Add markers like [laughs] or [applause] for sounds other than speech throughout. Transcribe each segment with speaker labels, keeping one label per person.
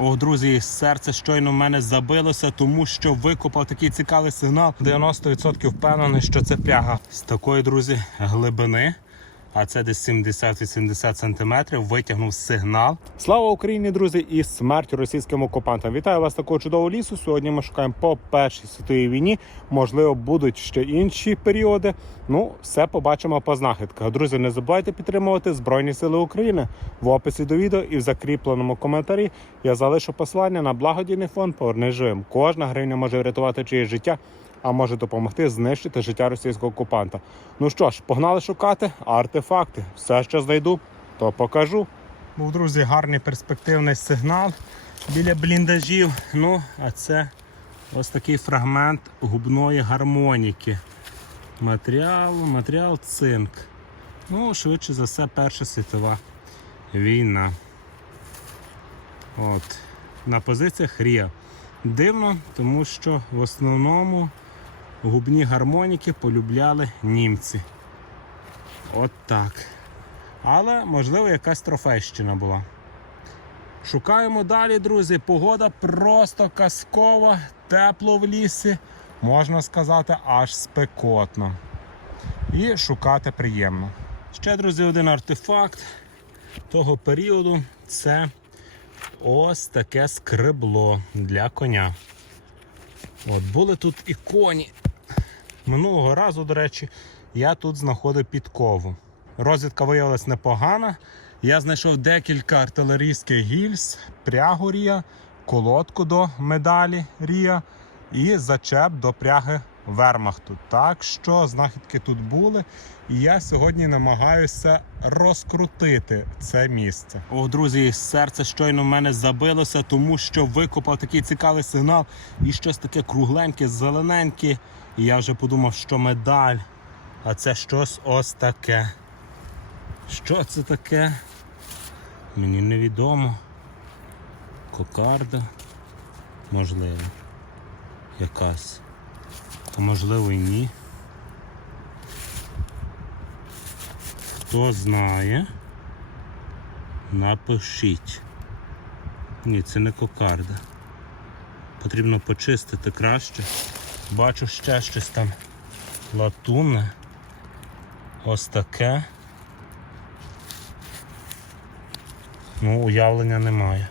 Speaker 1: О, друзі, серце щойно в мене забилося, тому що викопав такий цікавий сигнал. 90% впевнений, що це пляга. з такої, друзі, глибини. А це десь 70-80 сантиметрів. Витягнув сигнал. Слава Україні, друзі, і смерть російським окупантам. Вітаю вас такого чудового лісу. Сьогодні ми шукаємо по першій світовій війні. Можливо, будуть ще інші періоди. Ну, все побачимо по знахідках. Друзі, не забувайте підтримувати Збройні Сили України. В описі до відео і в закріпленому коментарі я залишу посилання на благодійний фонд «Повернись живим». Кожна гривня може врятувати чиєсь життя, а може допомогти знищити життя російського окупанта. Ну що ж, погнали шукати артефакти. Все, що знайду, то покажу. Був, друзі, гарний перспективний сигнал біля бліндажів. Ну, а це ось такий фрагмент губної гармоніки. Матеріал, матеріал цинк. Ну, швидше за все, Перша світова війна. От. На позиціях Рія. Дивно, тому що в основному губні гармоніки полюбляли німці. От так. Але, можливо, якась трофейщина була. Шукаємо далі, друзі. Погода просто казкова, тепло в лісі, можна сказати, аж спекотно. І шукати приємно. Ще, друзі, один артефакт того періоду це ось таке скребло для коня. От були тут і коні. Минулого разу, до речі, я тут знаходив підкову. Розвідка виявилась непогана. Я знайшов декілька артилерійських гільз, прягу Рія, колодку до медалі Рія і зачеп до пряги Вермахту. Так що знахідки тут були, і я сьогодні намагаюся розкрутити це місце. О, друзі, серце щойно в мене забилося, тому що викопав такий цікавий сигнал і щось таке кругленьке, зелененьке. І я вже подумав, що медаль, а це щось ось таке. Що це таке? Мені невідомо. Кокарда. Можливо. Якась. А можливо і ні. Хто знає, напишіть. Ні, це не кокарда. Потрібно почистити краще. Бачу ще щось там латунне. Ось таке. Ну, уявлення немає.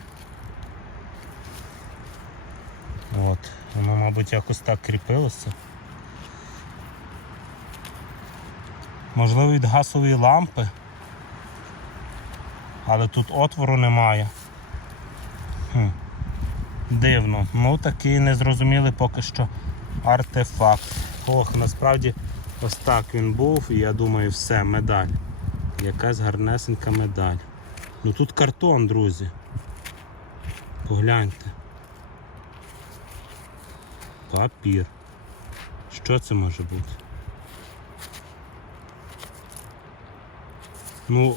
Speaker 1: От, воно, мабуть, якось так кріпилося. Можливо, від газової лампи. Але тут отвору немає. Хм. Дивно. Ну такий незрозумілий поки що артефакт. Ох, насправді ось так він був і я думаю, все, медаль. Якась гарнесенька медаль. Ну тут картон, друзі. Погляньте. Папір. Що це може бути? Ну,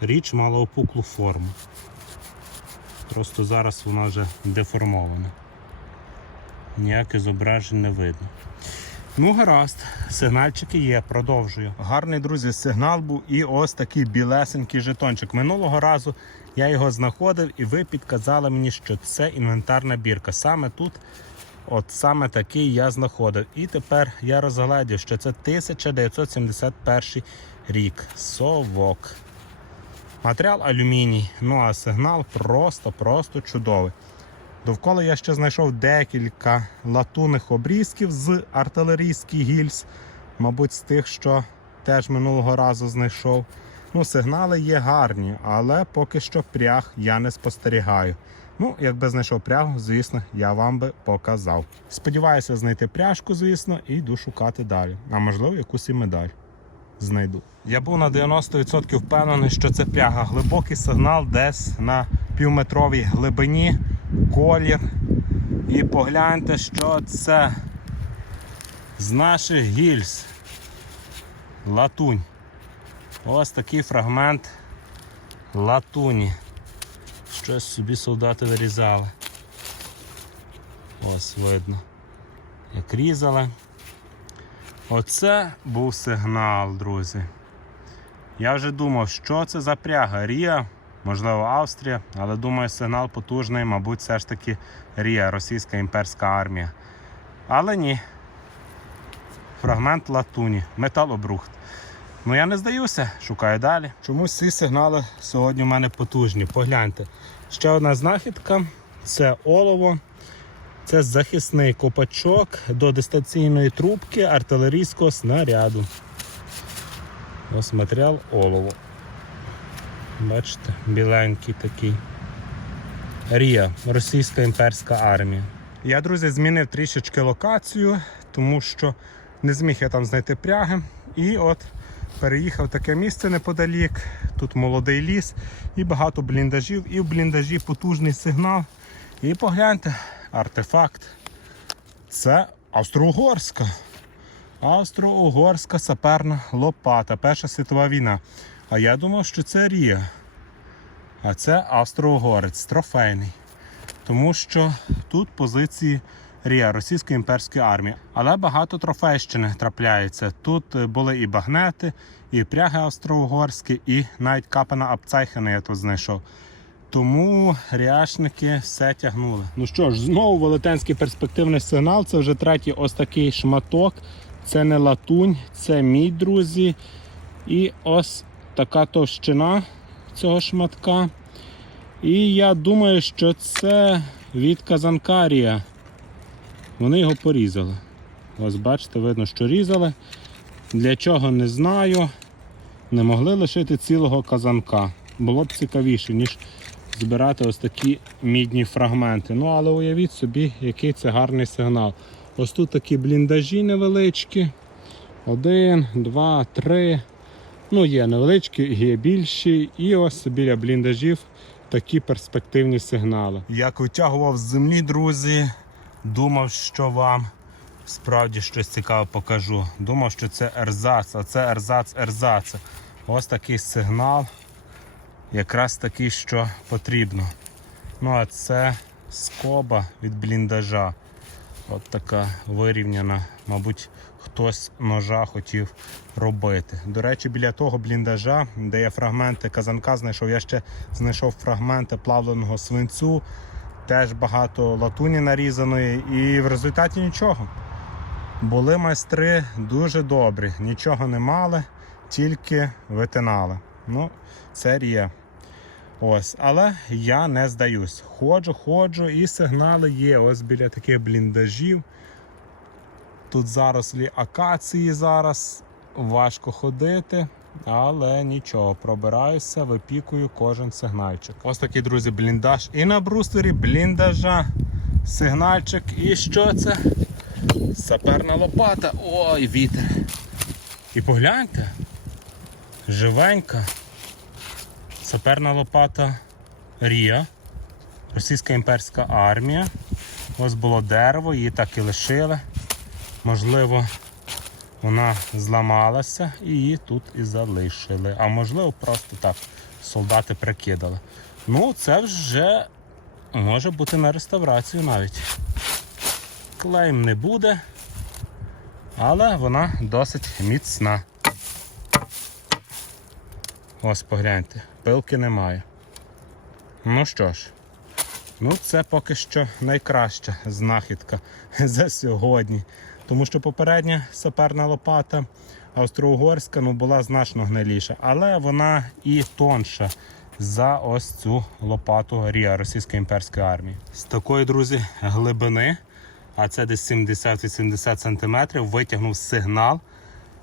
Speaker 1: річ мала опуклу форму. Просто зараз вона вже деформована. Ніяких зображень не видно. Ну, гаразд, сигнальчики є, продовжую. Гарний, друзі, сигнал був і ось такий білесенький жетончик. Минулого разу я його знаходив і ви підказали мені, що це інвентарна бірка. Саме тут, от саме такий я знаходив. І тепер я розглядів, що це 1971 рік. Совок. Матеріал алюміній. Ну а сигнал просто-просто чудовий. Довкола я ще знайшов декілька латунних обрізків з артилерійських гільз, мабуть, з тих, що теж минулого разу знайшов. Ну, сигнали є гарні, але поки що пряг я не спостерігаю. Ну, якби знайшов прягу, звісно, я вам би показав. Сподіваюся знайти пряжку, звісно, і йду шукати далі. А можливо, якусь і медаль знайду. Я був на 90% впевнений, що це пряга. Глибокий сигнал десь на півметровій глибині, колір. І погляньте, що це з наших гільз. Латунь. Ось такий фрагмент латуні. Щось собі солдати вирізали. Ось видно. Як різали. Оце був сигнал, друзі. Я вже думав, що це за пряга. Рія можливо, Австрія, але думаю, сигнал потужний, мабуть, все ж таки Рія, російська імперська армія. Але ні. Фрагмент латуні, металобрухт. Ну я не здаюся, шукаю далі. Чомусь ці сигнали сьогодні у мене потужні. Погляньте. Ще одна знахідка це олово. Це захисний копачок до дистанційної трубки артилерійського снаряду. Ось матеріал олово. Бачите, біленький такий. Рія, російська імперська армія. Я, друзі, змінив трішечки локацію, тому що не зміг я там знайти пряги. І от переїхав таке місце неподалік. Тут молодий ліс і багато бліндажів. І в бліндажі потужний сигнал. І погляньте, артефакт. Це Австро-Угорська. Австро-Угорська саперна лопата. Перша світова війна. А я думав, що це Рія. А це Австро-Угорець, трофейний. Тому що тут позиції Рія, російської імперської армії. Але багато трофейщини трапляється. Тут е, були і багнети, і пряги австро-угорські, і навіть капана Апцайхена я тут знайшов. Тому ряшники все тягнули. Ну що ж, знову велетенський перспективний сигнал. Це вже третій ось такий шматок. Це не латунь, це мій, друзі. І ось така товщина цього шматка. І я думаю, що це від Казанкарія. Вони його порізали. Ось бачите, видно, що різали. Для чого не знаю. Не могли лишити цілого казанка. Було б цікавіше, ніж збирати ось такі мідні фрагменти. Ну, але уявіть собі, який це гарний сигнал. Ось тут такі бліндажі невеличкі. Один, два, три. Ну, є невеличкі, є більші. І ось біля бліндажів такі перспективні сигнали. Як витягував з землі, друзі, думав, що вам справді щось цікаве покажу. Думав, що це ерзац, а це ерзац ерзац. Ось такий сигнал, якраз такий, що потрібно. Ну, а це скоба від бліндажа. От така вирівняна. Мабуть, хтось ножа хотів робити. До речі, біля того бліндажа, де я фрагменти казанка знайшов, я ще знайшов фрагменти плавленого свинцю, теж багато латуні нарізаної, і в результаті нічого. Були майстри дуже добрі, нічого не мали, тільки витинали. Ну, це рє. Ось, але я не здаюсь. Ходжу, ходжу, і сигнали є. Ось біля таких бліндажів. Тут зарослі акації зараз. Важко ходити, але нічого, пробираюся, випікую кожен сигнальчик. Ось такий, друзі, бліндаж. І на брустері бліндажа. Сигнальчик. І що це? Саперна лопата. Ой, вітер. І погляньте. Живенька. Саперна лопата Рія. Російська імперська армія. Ось було дерево, її так і лишили. Можливо, вона зламалася і її тут і залишили. А можливо, просто так солдати прикидали. Ну, це вже може бути на реставрацію навіть. Клейм не буде, але вона досить міцна. Ось погляньте, пилки немає. Ну що ж, ну це поки що найкраща знахідка [laughs] за сьогодні. Тому що попередня саперна лопата австро-угорська ну, була значно гниліша, але вона і тонша за ось цю лопату Рія Російської імперської армії. З такої, друзі, глибини, а це десь 70-80 см, витягнув сигнал.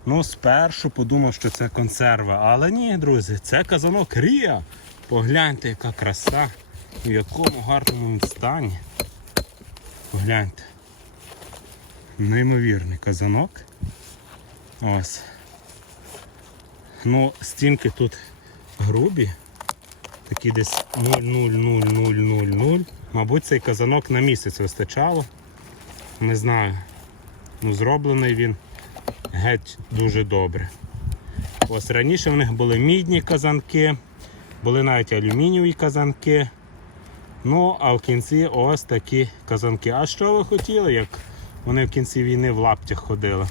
Speaker 1: Ну, спершу подумав, що це консерва. Але ні, друзі, це казанок Рія. Погляньте, яка краса, в якому гарному він стані. Погляньте. Неймовірний казанок. Ось. Ну, стінки тут грубі. Такі десь 0,00000. Мабуть, цей казанок на місяць вистачало. Не знаю. Ну, зроблений він геть дуже добре. Ось раніше в них були мідні казанки, були навіть алюмінієві казанки. Ну, а в кінці ось такі казанки. А що ви хотіли, як вони в кінці війни в лаптях ходили?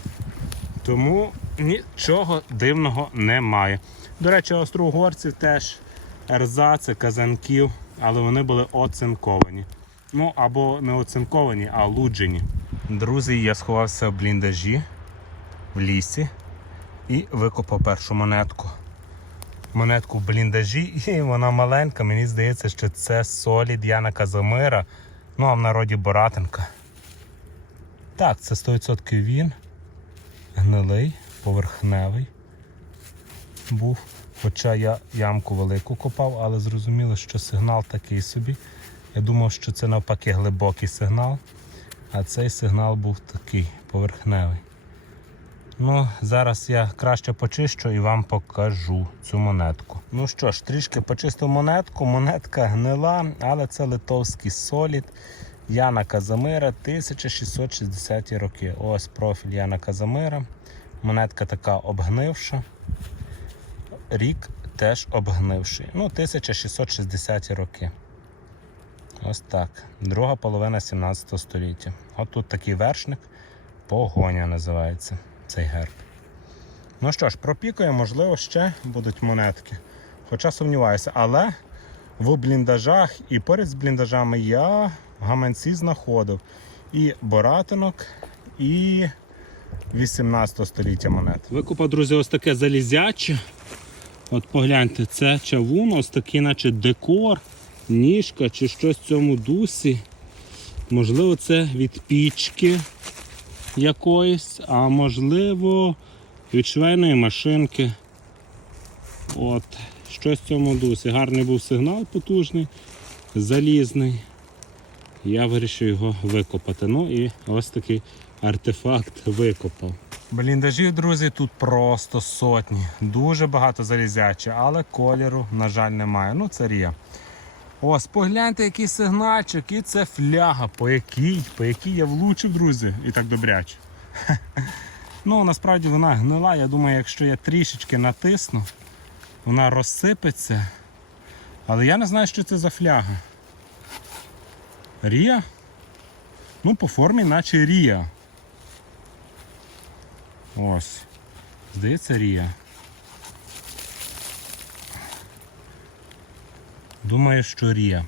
Speaker 1: Тому нічого дивного немає. До речі, австро-угорців теж ерзаци, казанків, але вони були оцинковані. Ну або не оцинковані, а луджені. Друзі, я сховався в бліндажі в лісі і викопав першу монетку. Монетку в бліндажі, [laughs] і вона маленька. Мені здається, що це солід Яна Казимира. Ну а в народі Боратенка. Так, це 100% він. Гнилий, поверхневий був. Хоча я ямку велику копав, але зрозуміло, що сигнал такий собі. Я думав, що це навпаки глибокий сигнал, а цей сигнал був такий поверхневий. Ну, зараз я краще почищу і вам покажу цю монетку. Ну що ж, трішки почистив монетку. Монетка гнила, але це литовський солід Яна Казимира 1660 роки. Ось профіль Яна Казимира. Монетка така обгнивша. Рік теж обгнивший. Ну, 1660 роки. Ось так. Друга половина 17 століття. От тут такий вершник. Погоня називається цей герб. Ну що ж, пропікує, можливо, ще будуть монетки. Хоча сумніваюся, але в бліндажах і поряд з бліндажами я гаманці знаходив і боратинок, і 18 століття монет. Викупав, друзі, ось таке залізяче. От погляньте, це чавун, ось такий, наче декор, ніжка чи щось в цьому дусі. Можливо, це від пічки якоїсь, а можливо, від швейної машинки. От, щось в цьому дусі. Гарний був сигнал потужний, залізний. Я вирішив його викопати. Ну і ось такий артефакт викопав. Бліндажів, друзі, тут просто сотні. Дуже багато залізяче, але кольору, на жаль, немає. Ну, це рія. Ось, погляньте, який сигнальчик, і це фляга, по якій, по якій я влучив, друзі, і так добряче. [laughs] Ну, насправді вона гнила. Я думаю, якщо я трішечки натисну, вона розсипеться. Але я не знаю, що це за фляга. Рія? Ну, по формі, наче Рія. Ось. Здається, Рія. Думаю, що Рія.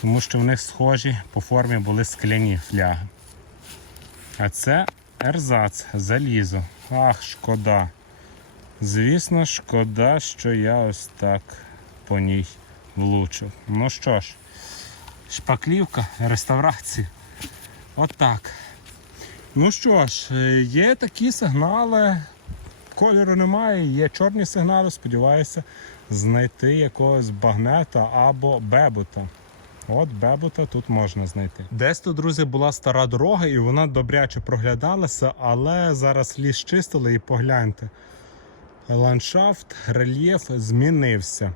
Speaker 1: Тому що в них схожі по формі були скляні фляги. А це ерзац, залізо. Ах, шкода. Звісно, шкода, що я ось так по ній влучив. Ну що ж, шпаклівка, реставрація. Отак. Ну що ж, е, є такі сигнали. Кольору немає, є чорні сигнали, сподіваюся, знайти якогось багнета або бебута. От бебута тут можна знайти. Десь тут, друзі, була стара дорога і вона добряче проглядалася, але зараз ліс чистили і погляньте. Ландшафт, рельєф змінився.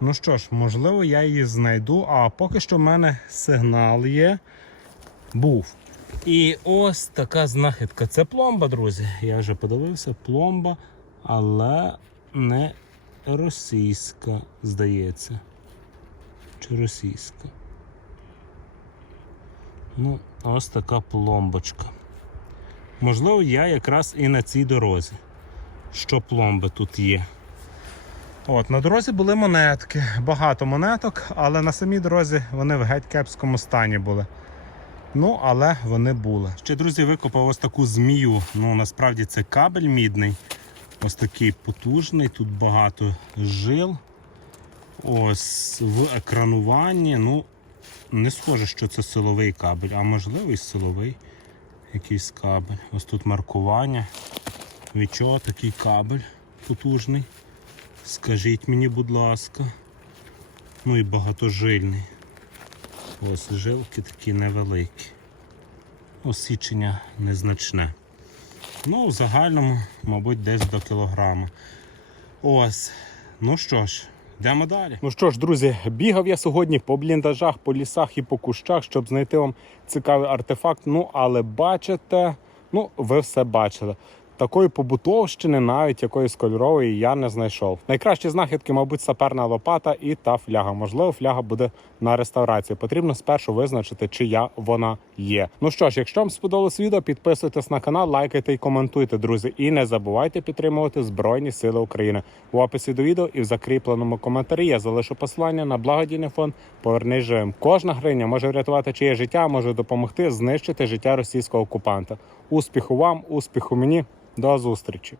Speaker 1: Ну що ж, можливо, я її знайду, а поки що в мене сигнал є. Був. І ось така знахідка. Це пломба, друзі. Я вже подивився, пломба, але не російська, здається. Чи російська? Ну, ось така пломбочка. Можливо, я якраз і на цій дорозі. Що пломби тут є. От, на дорозі були монетки, багато монеток, але на самій дорозі вони в геть кепському стані були. Ну, але вони були. Ще, друзі, викопав ось таку змію. Ну, насправді це кабель мідний. Ось такий потужний, тут багато жил. Ось в екрануванні. Ну, не схоже, що це силовий кабель, а можливо і силовий якийсь кабель. Ось тут маркування. Від чого такий кабель потужний? Скажіть мені, будь ласка. Ну і багатожильний. Ось жилки такі невеликі. Осічення незначне. Ну, в загальному, мабуть, десь до кілограма. Ось. Ну що ж, йдемо далі. Ну що ж, друзі, бігав я сьогодні по бліндажах, по лісах і по кущах, щоб знайти вам цікавий артефакт. Ну, але бачите, ну, ви все бачили. Такої побутовщини, навіть якоїсь кольорової, я не знайшов. Найкращі знахідки, мабуть, саперна лопата і та фляга. Можливо, фляга буде
Speaker 2: на реставрацію. Потрібно спершу визначити, чия вона є. Ну що ж, якщо вам сподобалось відео, підписуйтесь на канал, лайкайте і коментуйте, друзі. І не забувайте підтримувати Збройні Сили України. В описі до відео і в закріпленому коментарі я залишу посилання на благодійний фонд Повернись живим. Кожна гривня може врятувати чиє життя, може допомогти знищити життя російського окупанта. Успіху вам, успіху мені, до зустрічі!